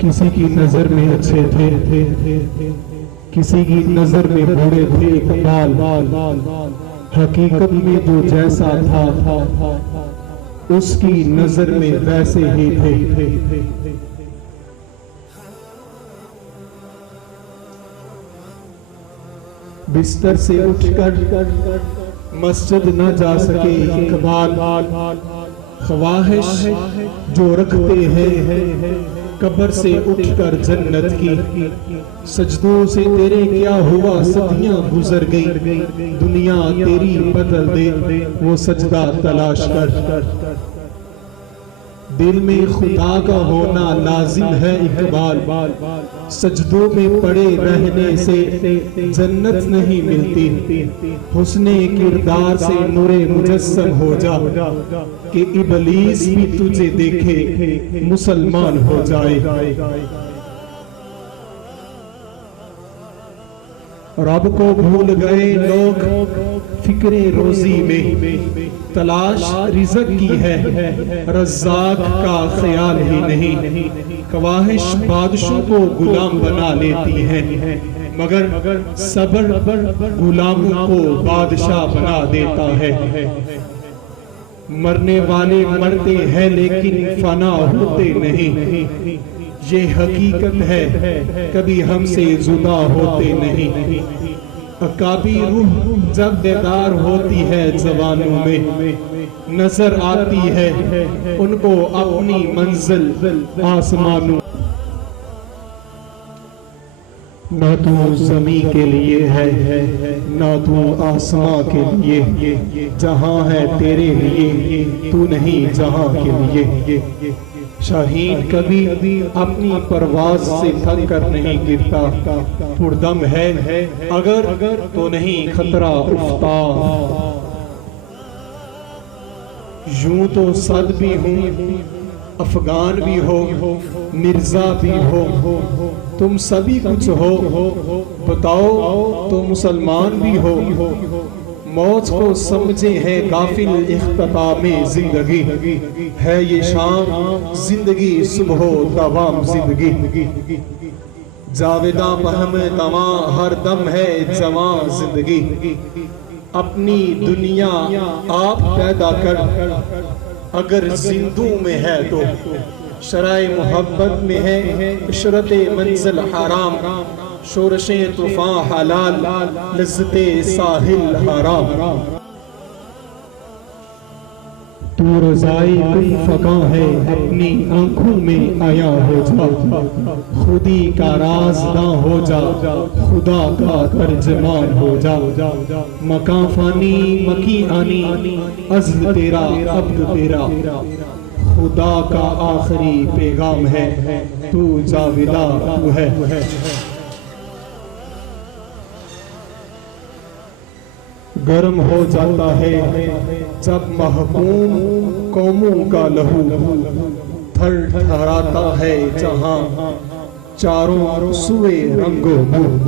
किसी की नजर में अच्छे थे, किसी की नजर में बूढ़े थे इकबाल, हकीकत में जो जैसा था उसकी नजर में वैसे ही थे। बिस्तर से उठकर मस्जिद न जा सके इकबाल, ख्वाहिश जो रखते हैं कब्र से उठकर जन्नत की, सजदों से तेरे क्या हुआ सदियां गुजर गई, दुनिया तेरी बदल दे वो सजदा तलाश कर। दिल में खुदा का होना लाजिम है इकबाल, सजदों में पड़े रहने से जन्नत नहीं मिलती, हुस्ने किरदार से नूरे मुजस्सम हो जा कि इबलीस भी तुझे देखे मुसलमान हो जाए। रब को भूल गए लोग फिक्रे रोजी में, तलाश रिज़्क़ की है रज़्ज़ाक़ का ख्याल ही नहीं, ख्वाहिश बादशाह को गुलाम बना लेती है मगर सब्र गुलामों को बादशाह बना देता है। मरने वाले मरते हैं लेकिन फना होते नहीं, ये हकीकत है कभी हमसे जुदा होते नहीं। अकाबी रूह जब बेदार होती है जवानों में, नजर आती है उनको अपनी मंजिल आसमानों। ना तू ज़मीं के लिए है ना तू आसमां के लिए, जहां है तेरे लिए तू नहीं जहां के लिए। शाहीन कभी अपनी परवाज से थक कर नहीं गिरता, पुरदम है अगर तो नहीं खतरा उठता। यूं तो सद भी हूँ अफगान भी हो मिर्जा भी हो, तुम सभी कुछ हो बताओ तो मुसलमान भी हो। मौत को समझे है गाफिल इख्तितामे जिंदगी, है ये शाम जिंदगी सुबह दवाम जिंदगी। जावेदा बहम तमा हर दम है जवां जिंदगी, अपनी दुनिया आप पैदा कर अगर जिंदू में है तो, शराय मोहब्बत में है इशरते मंजिल हराम, शोरशे तूफान हलाल लज्जते साहिल हराम। तू रज़ाई कुल फका है अपनी आंखों में आया हो जा, खुदी का राज़दा हो जा खुदा का तर्जमान हो जा। मकां फानी मकी आनी अज़्ल तेरा अब्द तेरा, खुदा का आखिरी पैगाम है तू जाविदा तू है। गर्म हो जाता है जब महकूम कौमों का लहू, थरथराता है जहां चारों सुए रंगो मुँह।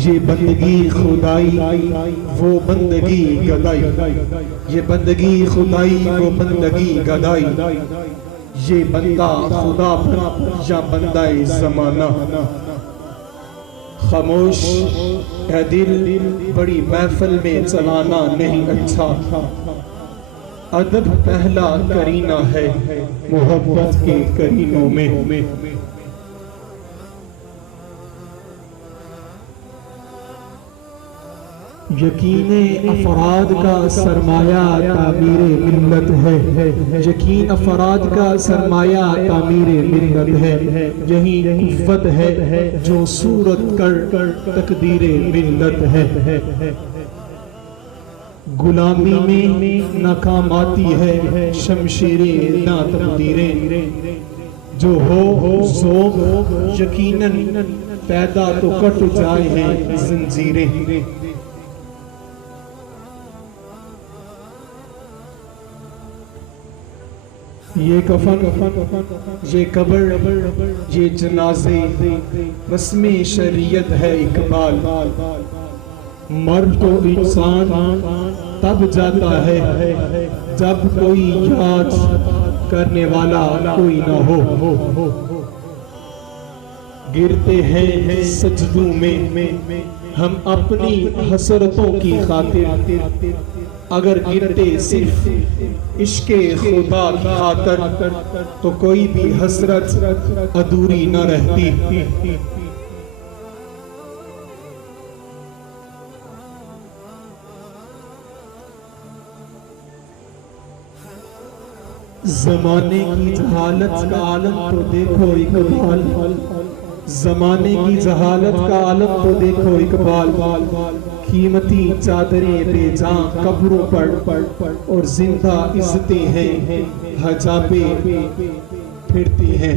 ये बंदगी खुदाई वो बंदगी गदाई, ये बंदगी खुदाई वो बंदगी गदाई, ये बंदा खुदा या बंदा ज़माना। खामोश है दिल बड़ी महफिल में चलाना नहीं अच्छा, अदब पहला करीना है मोहब्बत के करीनों में। यकीने अफराद का सरमाया तामीरे मिल्लत है, यकीन अफराद का सरमाया तामीरे मिल्लत है। यही कुव्वत है जो सूरत कर तकदीरे मिल्लत है। गुलामी में नाकाम आती है शमशीरे ना तकदीरे, जो हो ज़ोग यकीनन पैदा तो कट जाए हैं ज़ंजीरें। ये कफन ये कब्र ये जनाजे रस्म शरीयत है इकबाल। मर तो इंसान तब जाता है जब कोई याद करने वाला कोई न हो। गिरते हैं सजदों में हम अपनी हसरतों की खातिर, अगर गिरते सिर्फ इश्के खुदा की खातिर तो कोई भी हसरत अधूरी न रहती। ज़माने की जहालत का आलम तो देखो इकबाल, ज़माने की जहालत का आलम तो देखो इकबाल। कीमती चादरें बेजां कब्रों पर और जिंदा इज्जतें हैं हजाबे फिरती हैं।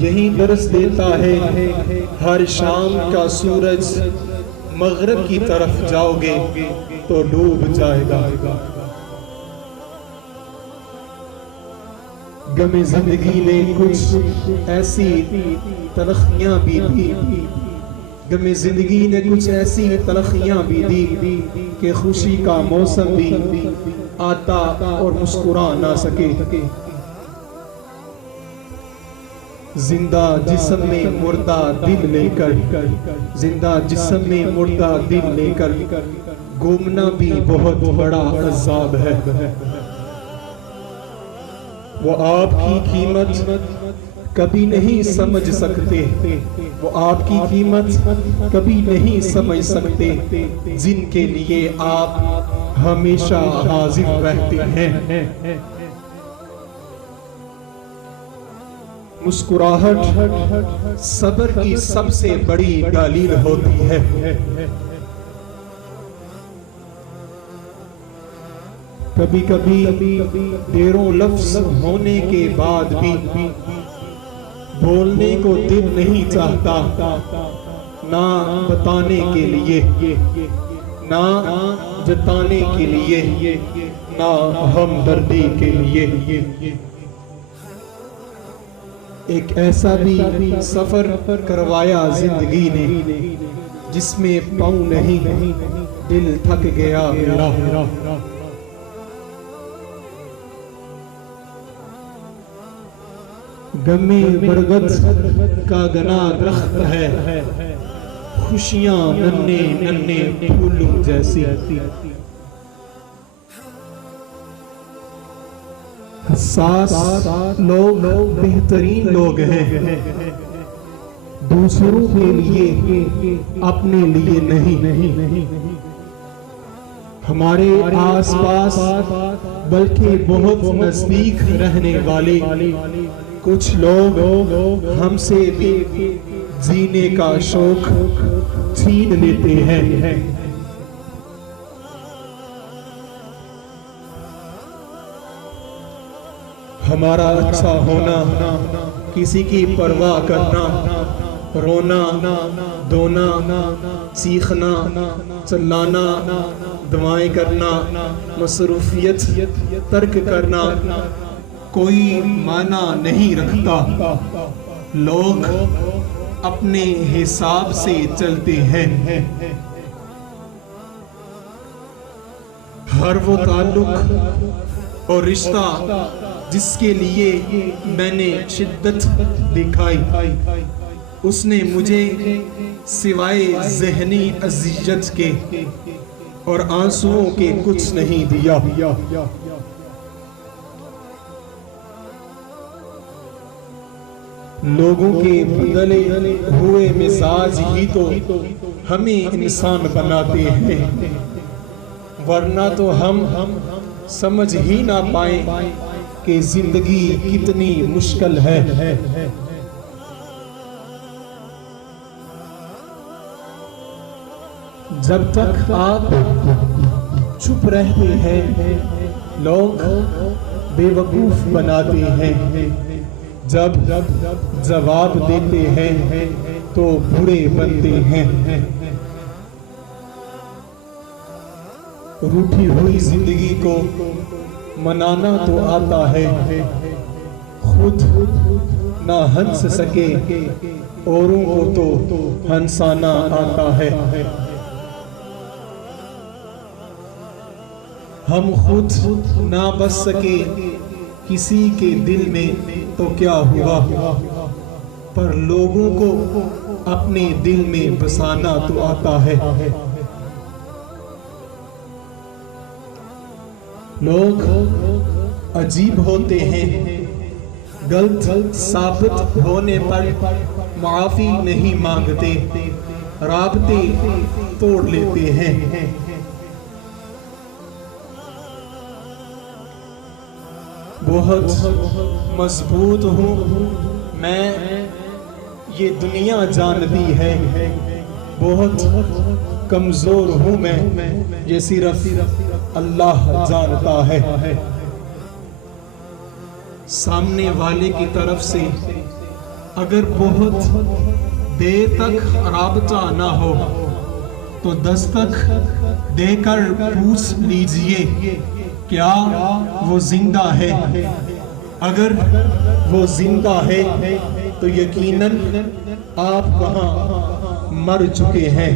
यही दर्स देता है हर शाम का सूरज, मगरिब की तरफ जाओगे तो डूब जाएगा। गमे जिंदगी ने कुछ ऐसी तलखियां भी दी, गमे जिंदगी ने कुछ ऐसी तलखियां भी दी कि खुशी का मौसम भी आता और मुस्कुरा ना सके। जिंदा जिस्म में मुर्दा दिल लेकर, जिंदा जिस्म में मुर्दा दिल लेकर घूमना भी बहुत बड़ा अज़ाब है। वो आपकी कीमत कभी नहीं समझ सकते, वो आपकी कीमत कभी नहीं समझ सकते जिनके लिए आप हमेशा हाजिर रहते हैं। मुस्कुराहट सब्र की सबसे बड़ी दलील होती है। कभी कभी ढेरों लफ्ज होने के बाद भी बोलने को दिल नहीं चाहता, ना बताने के लिए, ना जताने के लिए, ना हमदर्दी के लिए। एक ऐसा भी सफर करवाया जिंदगी ने जिसमें पाँव नहीं दिल थक गया मेरा। गमे बरगद का घना दरख्त है, खुशियां नन्हे नन्हे फूलों जैसी। हसास लोग बेहतरीन लोग हैं, दूसरों के लिए अपने लिए नहीं। हमारे आसपास बल्कि बहुत नजदीक रहने वाले कुछ लोग हमसे भी जीने का शौक छीन लेते हैं। हमारा अच्छा होना, किसी की परवाह करना, रोना धोना, सीखना, चिल्लाना, दुआएं करना, मसरूफियत तर्क करना कोई माना नहीं रखता। लोग अपने हिसाब से चलते हैं। हर वो ताल्लुक और रिश्ता जिसके लिए मैंने शिद्दत दिखाई, उसने मुझे सिवाय ज़हनी अज़ियत के और आंसुओं के कुछ नहीं दिया। लोगों के बदले हुए मिजाज ही तो हमें इंसान बनाते हैं, वरना तो हम समझ ही ना पाए कि जिंदगी कितनी मुश्किल है। जब तक आप चुप रहते हैं लोग बेवकूफ बनाते हैं, जब जवाब देते हैं तो बुरे बनते हैं। रूठी हुई जिंदगी को मनाना तो आता है, खुद ना हंस सके, औरों को तो हंसाना आता है। हम खुद ना बस सके किसी के दिल में तो क्या हुआ, पर लोगों को अपने दिल में बसाना तो आता है। लोग अजीब होते हैं, गलत साबित होने पर माफी नहीं मांगते, राबते तोड़ लेते हैं। बहुत मजबूत हूँ मैं, ये दुनिया जानती है, बहुत कमजोर हूँ मैं, ये सिर्फ अल्लाह जानता है। सामने वाले की तरफ से अगर बहुत देर तक राबता ना हो तो दस्तक देकर पूछ लीजिए क्या वो जिंदा है। अगर वो जिंदा है तो यकीनन आप वहां मर चुके हैं।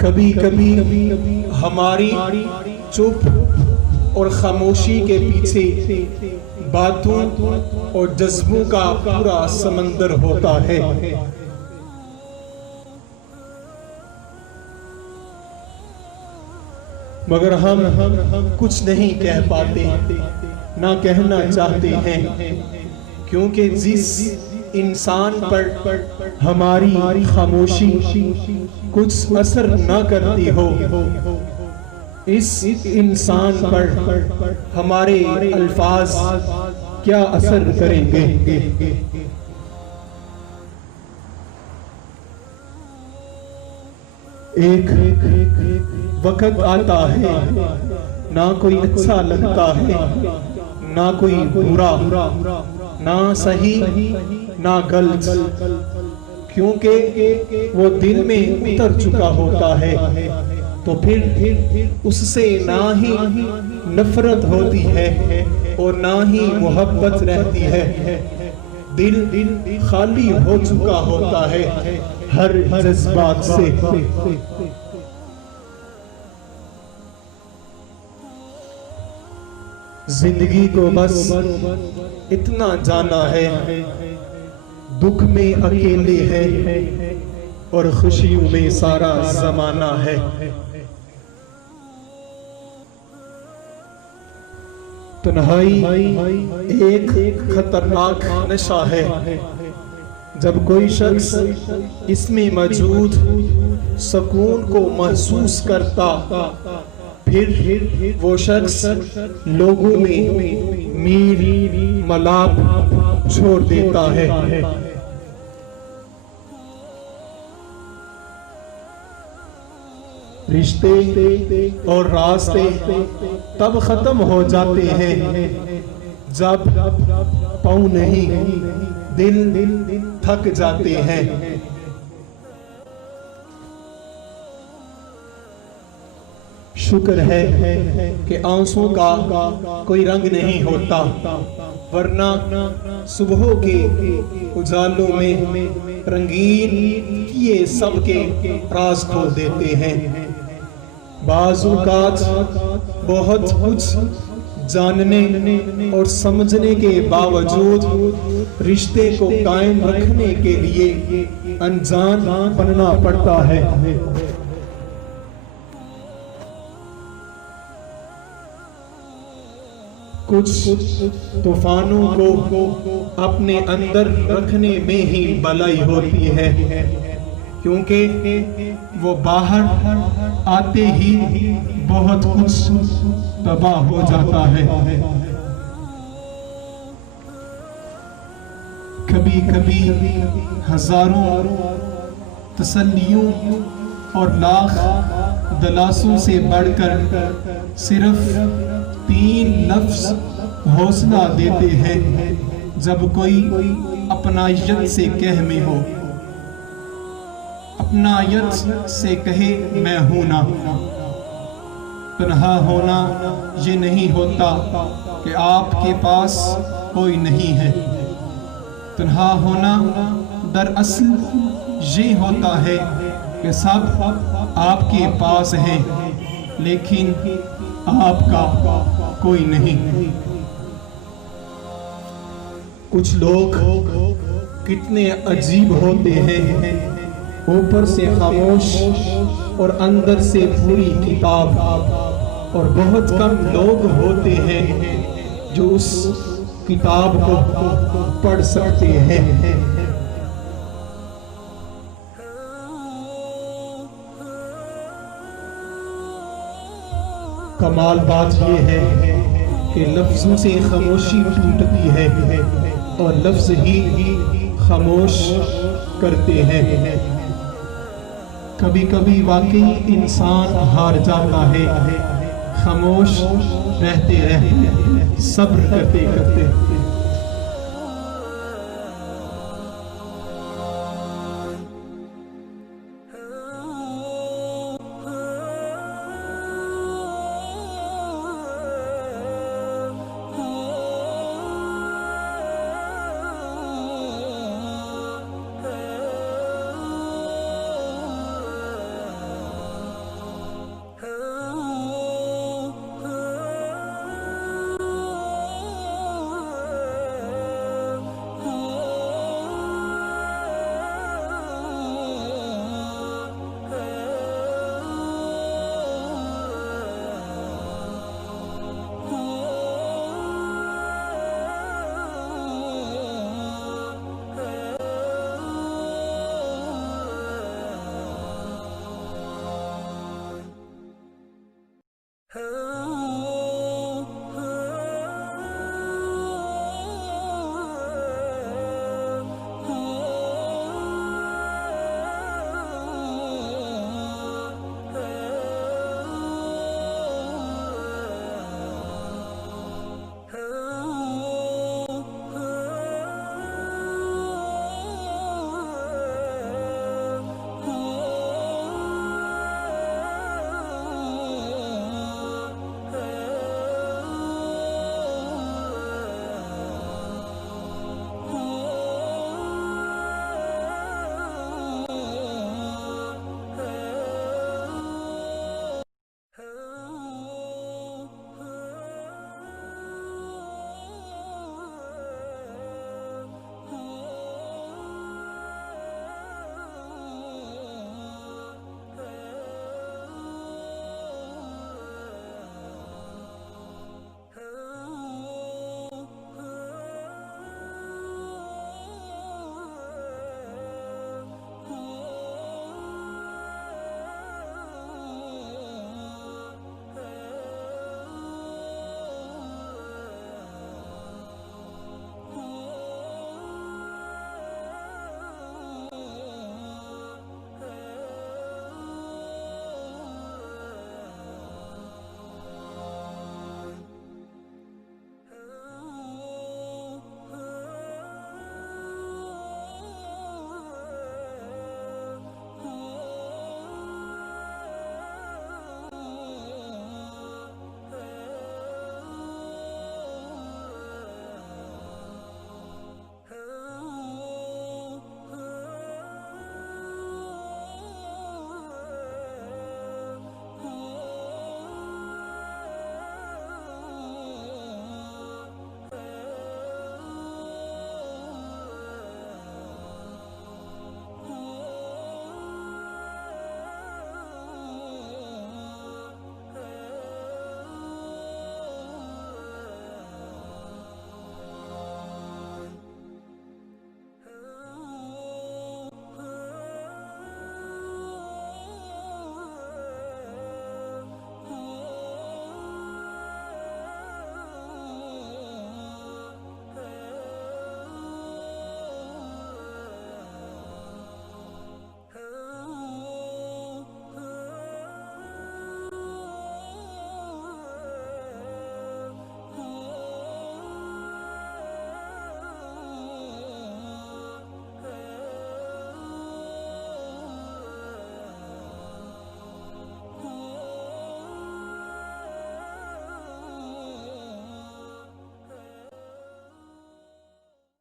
कभी कभी हमारी चुप और खामोशी के पीछे बातों और जज्बों का पूरा समंदर होता है। मगर हम कुछ नहीं कह पाते, ना कहना चाहते हैं, क्योंकि जिस इंसान पर हमारी खामोशी कुछ असर ना करती हो, इस इंसान पर हमारे अल्फाज क्या असर करेंगे। एक वक्त आता है ना कोई अच्छा लगता है, ना कोई बुरा, ना सही ना गलत, क्योंकि वो दिल में उतर चुका होता है। तो फिर उससे ना ही नफरत होती है और ना ही मोहब्बत रहती है। दिल खाली हो चुका होता है हर जज्बात से। जिंदगी को बस इतना जाना है, दुख में अकेले है और खुशियों में सारा जमाना है। तन्हाई एक खतरनाक नशा है। जब कोई शख्स इसमें मौजूद सुकून को महसूस करता, फिर वो शख्स लोगों में मीर मलाप छोड़ देता है। रिश्ते और रास्ते तब खत्म हो जाते हैं जब पाँव नहीं दिल थक जाते हैं। शुक्र है कि आंसू का कोई रंग नहीं होता, वरना सुबह के उजालों में रंगीन किए सबके राज खोल देते हैं। बाज़-ओ-कात बहुत कुछ जानने और समझने के बावजूद रिश्ते को कायम रखने के लिए अनजान बनना पड़ता है। कुछ तूफानों को अपने अंदर रखने में ही भलाई होती है, क्योंकि वो बाहर आते ही बहुत कुछ तबाह हो जाता है। कभी कभी हजारों तसल्लियों और लाख दलासों से बढ़कर सिर्फ 3 लफ्ज हौसला देते हैं जब कोई अपनायत से कह में हो। अपनायत से कहे मैं हूं ना, तन्हा होना ये नहीं होता कि आपके पास कोई नहीं है। तन्हा होना दरअसल ये होता है कि सब आपके पास हैं लेकिन आपका कोई नहीं। कुछ लोग कितने अजीब होते हैं, ऊपर से खामोश और अंदर से पूरी किताब। और बहुत कम लोग होते हैं जो उस किताब को पढ़ सकते हैं। कमाल बात यह है कि लफ्ज़ों से खामोशी टूटती है और लफ्ज़ ही खामोश करते हैं। कभी कभी वाकई इंसान हार जाता है, खामोश रहते रहते, सब्र करते करते।